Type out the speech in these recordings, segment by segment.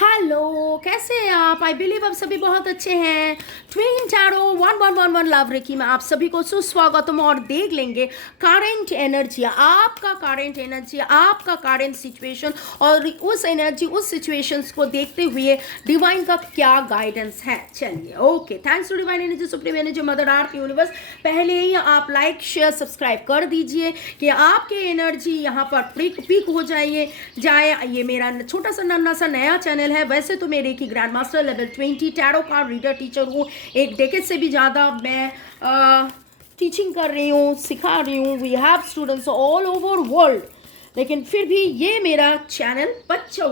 Hello, कैसे हैं आप? आई बिलीव आप सभी बहुत अच्छे हैं। ट्विन टैरो 1111 लव रेकी में आप सभी को सुस्वागतम। और देख लेंगे करंट एनर्जी, आपका करंट एनर्जी, आपका करंट सिचुएशन और उस एनर्जी, उस सिचुएशंस को देखते हुए डिवाइन का क्या गाइडेंस है। चलिए, okay, thanks to divine energy, supreme energy, mother earth universe. पहले ही आप लाइक शेयर सब्सक्राइब कर दीजिए कि आपके एनर्जी यहाँ पर पीक हो जाए। ये मेरा छोटा सा नन्ना सा नया चैनल है। वैसे तो मैं reiki grand master level 20 tarot card reader teacher हूँ। एक डेकेड से भी ज़्यादा मैं टीचिंग कर रही हूँ, सिखा रही हूँ। We have students all over world. लेकिन फिर भी ये मेरा चैनल बच्चों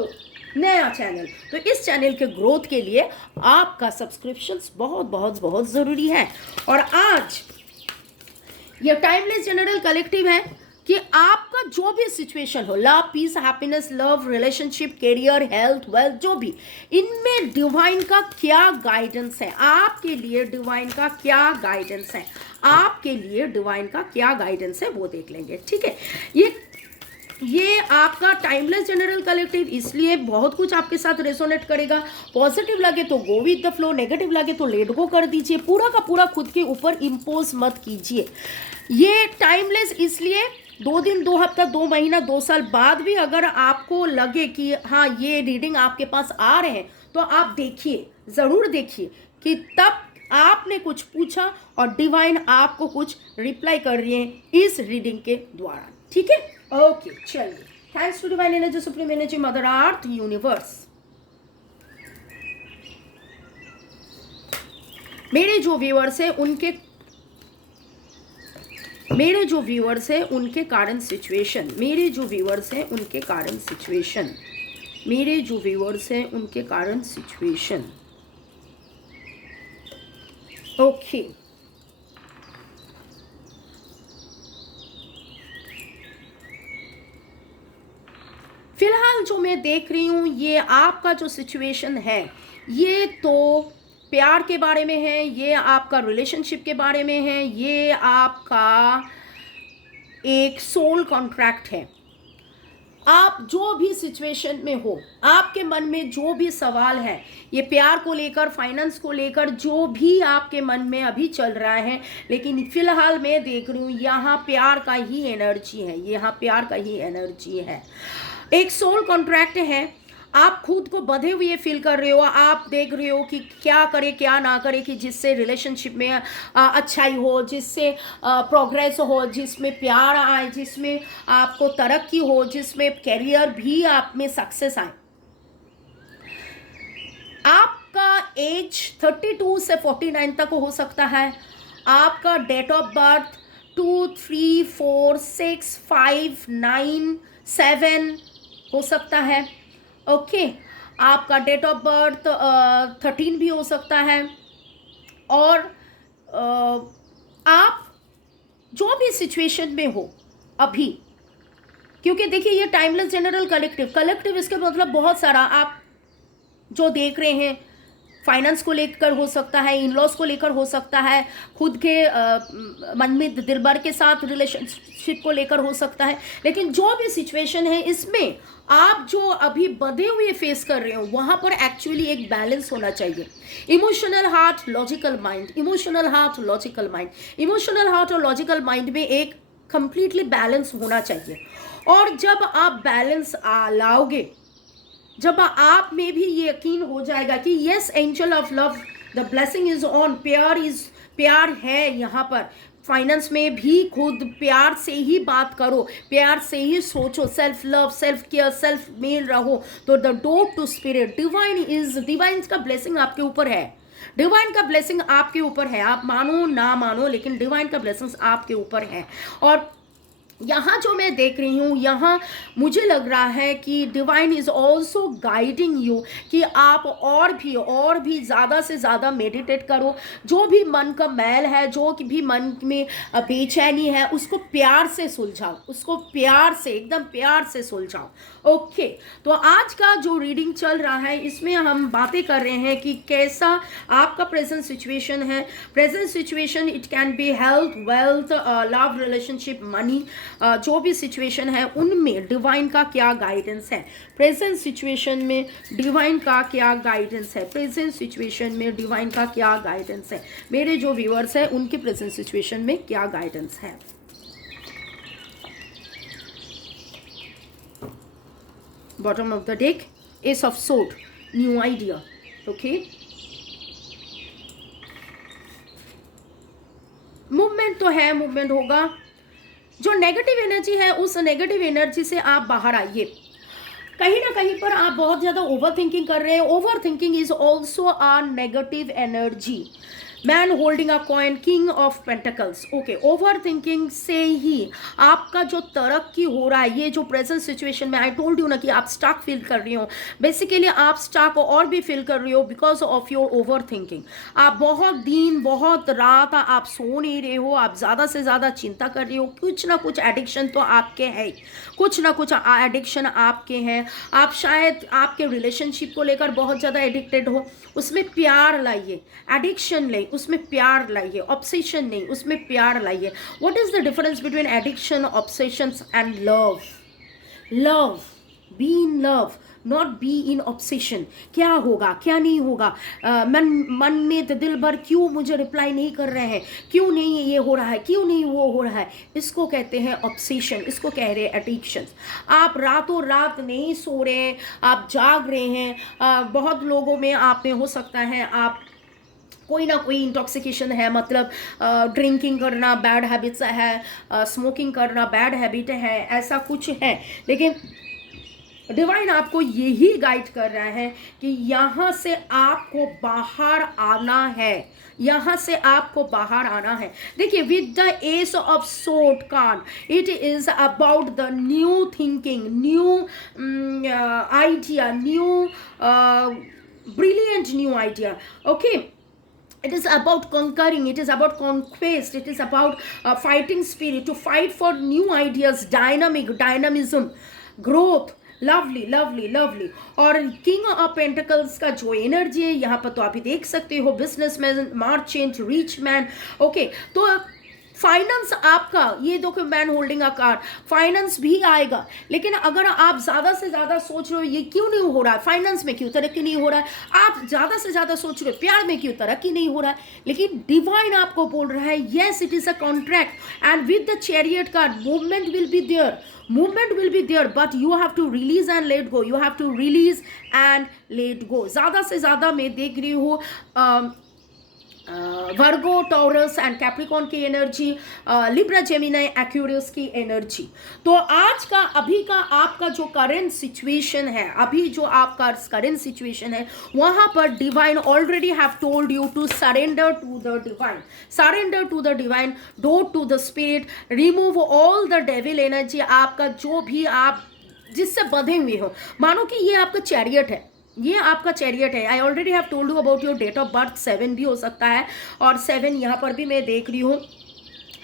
नया चैनल, तो इस चैनल के ग्रोथ के लिए आपका सब्सक्रिप्शंस बहुत बहुत बहुत ज़रूरी है। और आज ये टाइमलेस जनरल कलेक्टिव है कि आपका जो भी सिचुएशन हो, love, peace, happiness, love, relationship, career, health, wealth, जो भी, इनमें डिवाइन का क्या गाइडेंस है, आपके लिए डिवाइन का क्या गाइडेंस है, आपके लिए डिवाइन का क्या गाइडेंस है, वो देख लेंगे। ठीक है, ये आपका टाइमलेस जनरल कलेक्टिव, इसलिए बहुत कुछ आपके साथ रेसोनेट करेगा। पॉजिटिव लगे तो go with the flow, negative लगे तो लेट गो कर दीजिए। पूरा का पूरा खुद के ऊपर इम्पोज मत कीजिए। ये टाइमलेस इसलिए 2 दिन, 2 हफ्ता, 2 महीना, 2 साल बाद भी अगर आपको लगे कि हाँ ये रीडिंग आपके पास आ रहे हैं, तो आप देखिए, ज़रूर देखिए कि तब आपने कुछ पूछा और डिवाइन आपको कुछ रिप्लाई कर रही है इस रीडिंग के द्वारा। ठीक है, ओके, चलिए। Thanks to divine energy, supreme energy, mother earth universe. मेरे जो व्यूअर्स हैं उनके कारण सिचुएशन, मेरे जो व्यूअर्स हैं उनके कारण सिचुएशन, मेरे जो व्यूअर्स हैं उनके कारण सिचुएशन। ओके, फिलहाल जो मैं देख रही हूँ, ये आपका जो सिचुएशन है, ये तो प्यार के बारे में है, ये आपका रिलेशनशिप के बारे में है, ये आपका एक सोल कॉन्ट्रैक्ट है। आप जो भी सिचुएशन में हो, आपके मन में जो भी सवाल है, ये प्यार को लेकर, फाइनेंस को लेकर, जो भी आपके मन में अभी चल रहा है, लेकिन फिलहाल मैं देख रही हूँ यहाँ प्यार का ही एनर्जी है, यहाँ प्यार का ही एनर्जी है। एक सोल कॉन्ट्रैक्ट है। आप खुद को बंधे हुए फील कर रहे हो। आप देख रहे हो कि क्या करे क्या ना करे कि जिससे रिलेशनशिप में अच्छाई हो, जिससे प्रोग्रेस हो, जिसमें प्यार आए, जिसमें आपको तरक्की हो, जिसमें कैरियर भी आप में सक्सेस आए। आपका एज 32 से 49 तक हो सकता है। आपका डेट ऑफ बर्थ 2, 3, 4, 6, 5, 9, 7 हो सकता है। ओके, आपका डेट ऑफ बर्थ 13 भी हो सकता है। और आप जो भी सिचुएशन में हो अभी, क्योंकि देखिए ये टाइमलेस जनरल कलेक्टिव इसके मतलब बहुत सारा आप जो देख रहे हैं, फाइनेंस को लेकर हो सकता है, इन लॉस को लेकर हो सकता है, खुद के मन में दिलबर के साथ रिलेशनशिप को लेकर हो सकता है। लेकिन जो भी सिचुएशन है, इसमें आप जो अभी बंधे हुए फेस कर रहे हो, वहाँ पर एक्चुअली एक बैलेंस होना चाहिए। Emotional heart, logical mind, emotional heart, logical mind, emotional heart और लॉजिकल माइंड में एक कंप्लीटली बैलेंस होना चाहिए। और जब आप बैलेंस लाओगे, जब आप में भी ये यकीन हो जाएगा कि yes, angel of love, the blessing is on, प्यार है यहाँ पर। फाइनेंस में भी खुद प्यार से ही बात करो, प्यार से ही सोचो, self love, self care, self mail रहो, तो the door to spirit, divine का ब्लेसिंग आपके ऊपर है। डिवाइन का ब्लेसिंग आपके ऊपर है, आप मानो ना मानो, लेकिन डिवाइन का ब्लेसिंग्स आपके ऊपर है। और यहाँ जो मैं देख रही हूँ, यहाँ मुझे लग रहा है कि divine is also guiding you कि आप और भी ज़्यादा से ज़्यादा मेडिटेट करो। जो भी मन का मैल है, जो भी मन में बेचैनी है, उसको प्यार से सुलझाओ, उसको प्यार से, एकदम प्यार से सुलझाओ। ओके, तो आज का जो रीडिंग चल रहा है, इसमें हम बातें कर रहे हैं कि कैसा आपका प्रेजेंट सिचुएशन है। Present situation, it can be health, wealth, love, relationship, money, जो भी सिचुएशन है उनमें डिवाइन का क्या गाइडेंस है, प्रेजेंट सिचुएशन में डिवाइन का क्या गाइडेंस है, प्रेजेंट सिचुएशन में डिवाइन का क्या गाइडेंस है, मेरे जो व्यूअर्स हैं उनके प्रेजेंट सिचुएशन में क्या गाइडेंस है। Bottom of the deck, S of sword, new idea. Okay, movement तो है, मूवमेंट होगा। जो नेगेटिव एनर्जी है उस नेगेटिव एनर्जी से आप बाहर आइए। कहीं ना कहीं पर आप बहुत ज़्यादा ओवर थिंकिंग कर रहे हैं। Over thinking is also a negative energy. Man holding a coin, king of pentacles. Okay, over thinking से ही आपका जो तरक्की हो रहा है, ये जो प्रेजेंट सिचुएशन में आई टोल्ड यू ना कि आप स्टक फील कर रही हो, बेसिकली आप स्टक और भी फील कर रही हो because of your over thinking. आप बहुत दिन बहुत रात आप सो नहीं रहे हो, आप ज़्यादा से ज़्यादा चिंता कर रही हो। कुछ ना कुछ एडिक्शन तो आपके है, कुछ ना कुछ एडिक्शन आपके हैं। आप शायद आपके रिलेशनशिप को लेकर बहुत ज़्यादा एडिक्टेड हो, उसमें प्यार लाइए। एडिक्शन नहीं, उसमें प्यार लाइए। ऑब्सेशन नहीं, उसमें प्यार लाइए। What is the difference between addiction, obsession and love? Love, be in love, not be in obsession. क्या होगा क्या नहीं होगा, मन में तो दिल भर क्यों मुझे रिप्लाई नहीं कर रहे हैं, क्यों नहीं ये हो रहा है, क्यों नहीं वो हो रहा है, इसको कहते हैं ऑब्सेशन, इसको कह रहे हैं एडिक्शन। आप रातों रात नहीं सो रहे हैं, आप जाग रहे हैं। बहुत लोगों में आप में हो सकता है आप कोई ना कोई इंटॉक्सिकेशन है, मतलब ड्रिंकिंग करना बैड हैबिट्स है, स्मोकिंग करना बैड हैबिट है, ऐसा कुछ है। लेकिन डिवाइन आपको यही गाइड कर रहा है कि यहाँ से आपको बाहर आना है, यहाँ से आपको बाहर आना है। देखिए, with the S of sword card, it is about the new thinking, new idea, new brilliant new idea. Okay, it is about conquering, it is about conquest, it is about fighting spirit, to fight for new ideas, dynamism, growth. Lovely lovely lovely. और king of pentacles का जो energy है यहाँ पर तो आप ही देख सकते हो, businessman, merchant, rich man. Okay, तो फाइनेंस आपका, ये देखो man holding a card, finance भी आएगा। लेकिन अगर आप ज़्यादा से ज़्यादा सोच रहे हो ये क्यों नहीं हो रहा है, फाइनेंस में क्यों तरक्की नहीं हो रहा है, आप ज़्यादा से ज़्यादा सोच रहे हो प्यार में क्यों तरक्की नहीं हो रहा है, लेकिन डिवाइन आपको बोल रहा है yes it is a contract. And with the chariot card, movement will be there, movement will be there, but you have to release and let go, you have to release and let go। ज़्यादा से ज़्यादा मैं देख रही हूँ वर्गो, taurus and Capricorn की energy, Libra, Gemini, Aquarius की energy. तो आज का अभी का आपका जो करंट सिचुएशन है, अभी जो आपका करंट सिचुएशन है, वहाँ पर divine already have told you to surrender to the divine, surrender to the divine, door to the spirit, remove all the devil energy. आपका जो भी आप जिससे बंधे हुए हो, मानो कि ये आपका चैरियट है, ये आपका चैरियट है। I already have told you about your date of birth, 7 भी हो सकता है, और 7 यहाँ पर भी मैं देख रही हूँ,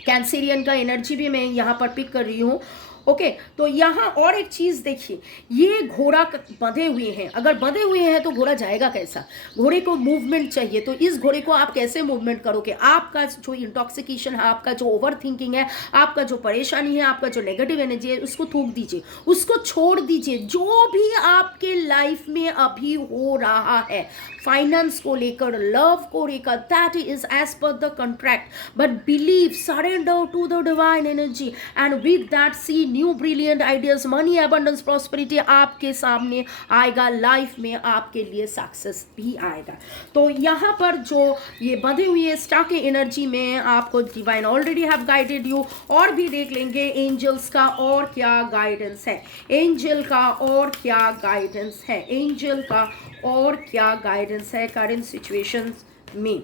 कैंसेरियन का एनर्जी भी मैं यहाँ पर पिक कर रही हूँ। ओके, तो यहाँ और एक चीज़ देखिए, ये घोड़ा बंधे हुए हैं, अगर बंधे हुए हैं तो घोड़ा जाएगा कैसा? घोड़े को मूवमेंट चाहिए, तो इस घोड़े को आप कैसे मूवमेंट करोगे? आपका जो इंटॉक्सिकेशन है, आपका जो ओवर थिंकिंग है, आपका जो परेशानी है, आपका जो नेगेटिव एनर्जी है, उसको थूक दीजिए, उसको छोड़ दीजिए। जो भी आपके लाइफ में अभी हो रहा है, फाइनेंस को लेकर, लव को लेकर, that is as per the contract, but believe, surrender to the divine energy, and with that see new brilliant ideas, money, abundance, prosperity आपके सामने आएगा, लाइफ में आपके लिए सक्सेस भी आएगा। तो यहाँ पर जो ये बंधे हुए स्टॉक के एनर्जी में आपको divine already have guided you. और भी देख लेंगे एंजल्स का और क्या गाइडेंस है, एंजल का और क्या गाइडेंस है, एंजल का और क्या गाइडेंस है करंट सिचुएशंस में।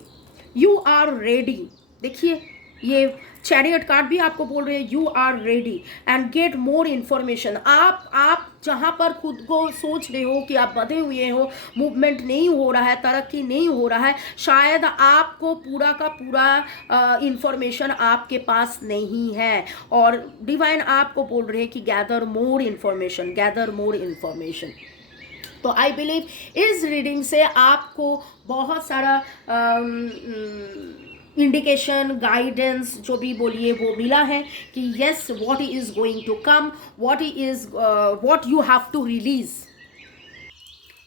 You are ready. देखिए, ये चैरियट कार्ड भी आपको बोल रहे हैं you are ready and get more information. आप जहाँ पर खुद को सोच रहे हो कि आप बंधे हुए हो, मूवमेंट नहीं हो रहा है, तरक्की नहीं हो रहा है, शायद आपको पूरा का पूरा इन्फॉर्मेशन आपके पास नहीं है, और डिवाइन आपको बोल रहे हैं कि gather more information, gather more information. तो आई बिलीव इस रीडिंग से आपको बहुत सारा इंडिकेशन, गाइडेंस जो भी बोलिए वो मिला है कि yes what is going to come, what you have to release.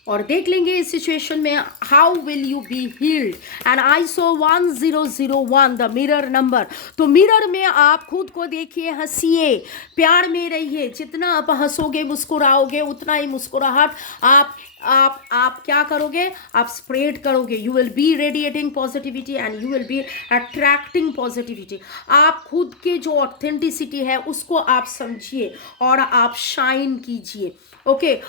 और देख लेंगे इस सिचुएशन में how will you be healed. And I saw 1001 the mirror number. तो मिरर में आप खुद को देखिए, हंसिए, प्यार में रहिए। जितना आप हंसोगे मुस्कुराओगे उतना ही मुस्कुराहट आप क्या करोगे, आप स्प्रेड करोगे। You will be radiating positivity and you will be attracting positivity. आप खुद के जो ऑथेंटिसिटी है उसको आप समझिए और आप शाइन कीजिए। ओके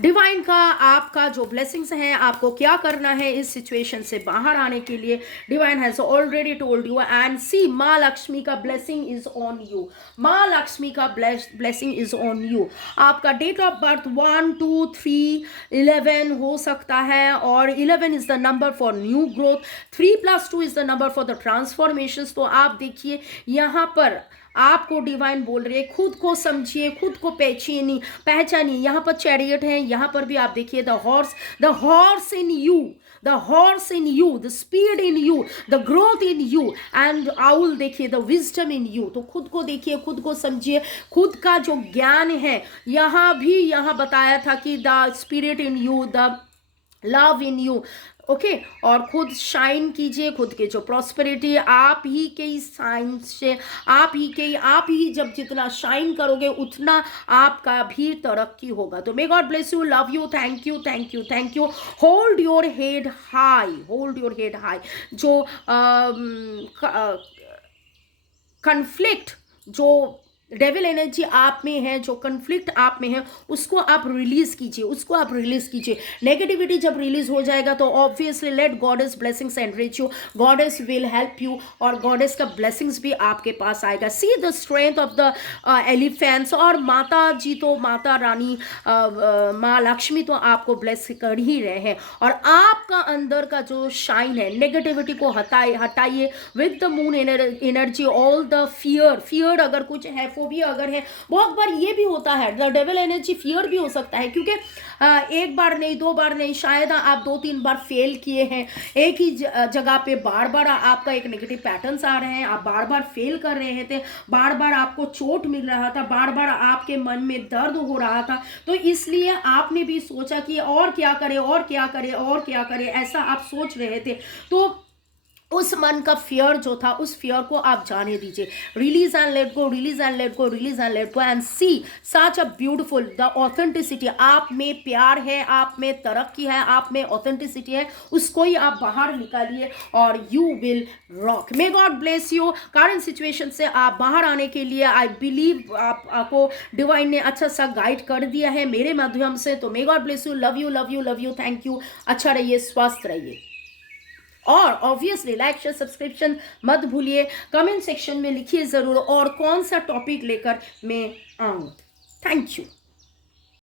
डिवाइन का आपका जो ब्लेसिंग्स हैं, आपको क्या करना है इस सिचुएशन से बाहर आने के लिए। Divine has already told you and see माँ लक्ष्मी का ब्लेसिंग इज ऑन यू। माँ लक्ष्मी का ब्लेसिंग इज ऑन यू। आपका डेट ऑफ बर्थ 1 2 3 11 हो सकता है और 11 is the number for new growth, 3+2 is the number for the transformation. तो आप देखिए यहाँ पर आपको डिवाइन बोल रही है खुद को समझिए, खुद को पहचानिए। यहाँ पर चैरियट है, यहाँ पर भी आप देखिए the horse in you, the horse in you, the speed in you, the growth in you and owl देखिए द विजडम इन यू। तो खुद को देखिए, खुद को समझिए, खुद का जो ज्ञान है। यहाँ बताया था कि the spirit in you, the love in you. Okay और खुद शाइन कीजिए, खुद के जो प्रॉस्पेरिटी आप ही के साइन से, आप ही जब जितना शाइन करोगे उतना आपका भी तरक्की होगा। तो may God bless you, love you, thank you thank you thank you. Hold your head high, hold your head high. जो कन्फ्लिक्ट, जो डेविल एनर्जी आप में है, जो कन्फ्लिक्ट आप में है, उसको आप रिलीज कीजिए, उसको आप रिलीज कीजिए। नेगेटिविटी जब रिलीज हो जाएगा तो obviously let goddess blessings enrich you, goddess will help you और गॉडेस का ब्लेसिंग्स भी आपके पास आएगा। See the strength of the elephants. और माता जी तो माता रानी माँ लक्ष्मी तो आपको ब्लेस कर ही रहे हैं। और आपका अंदर का जो शाइन है, नेगेटिविटी को हटाइए with the moon energy. All the fear अगर कुछ है, फोबिया अगर है, बहुत बार ये भी होता है द डेविल एनर्जी, फियर भी हो सकता है क्योंकि एक बार नहीं, 2 बार नहीं, शायद आप 2-3 बार फेल किए हैं एक ही जगह पे। बार बार आपका एक नेगेटिव पैटर्न्स आ रहे हैं, आप बार बार फेल कर रहे थे, बार बार आपको चोट मिल रहा था, बार बार आपके मन में दर्द हो रहा था। तो इसलिए आपने भी सोचा कि और क्या करे और क्या करे और क्या करे, ऐसा आप सोच रहे थे। तो उस मन का फियर जो था, उस फियर को आप जाने दीजिए। Release and let go, release and let go, release and let go and see such a beautiful the authenticity. आप में प्यार है, आप में तरक्की है, आप में ऑथेंटिसिटी है, उसको ही आप बाहर निकालिए और you will rock. May God bless you. Current situation से आप बाहर आने के लिए आई बिलीव आपको डिवाइन ने अच्छा सा गाइड कर दिया है मेरे माध्यम से। तो may God bless you, love you love you love you, thank you. अच्छा रहिए, स्वस्थ रहिए और ऑब्वियसली लाइक शेयर सब्सक्रिप्शन मत भूलिए। कमेंट सेक्शन में लिखिए ज़रूर और कौन सा टॉपिक लेकर मैं आऊँ। Thank you.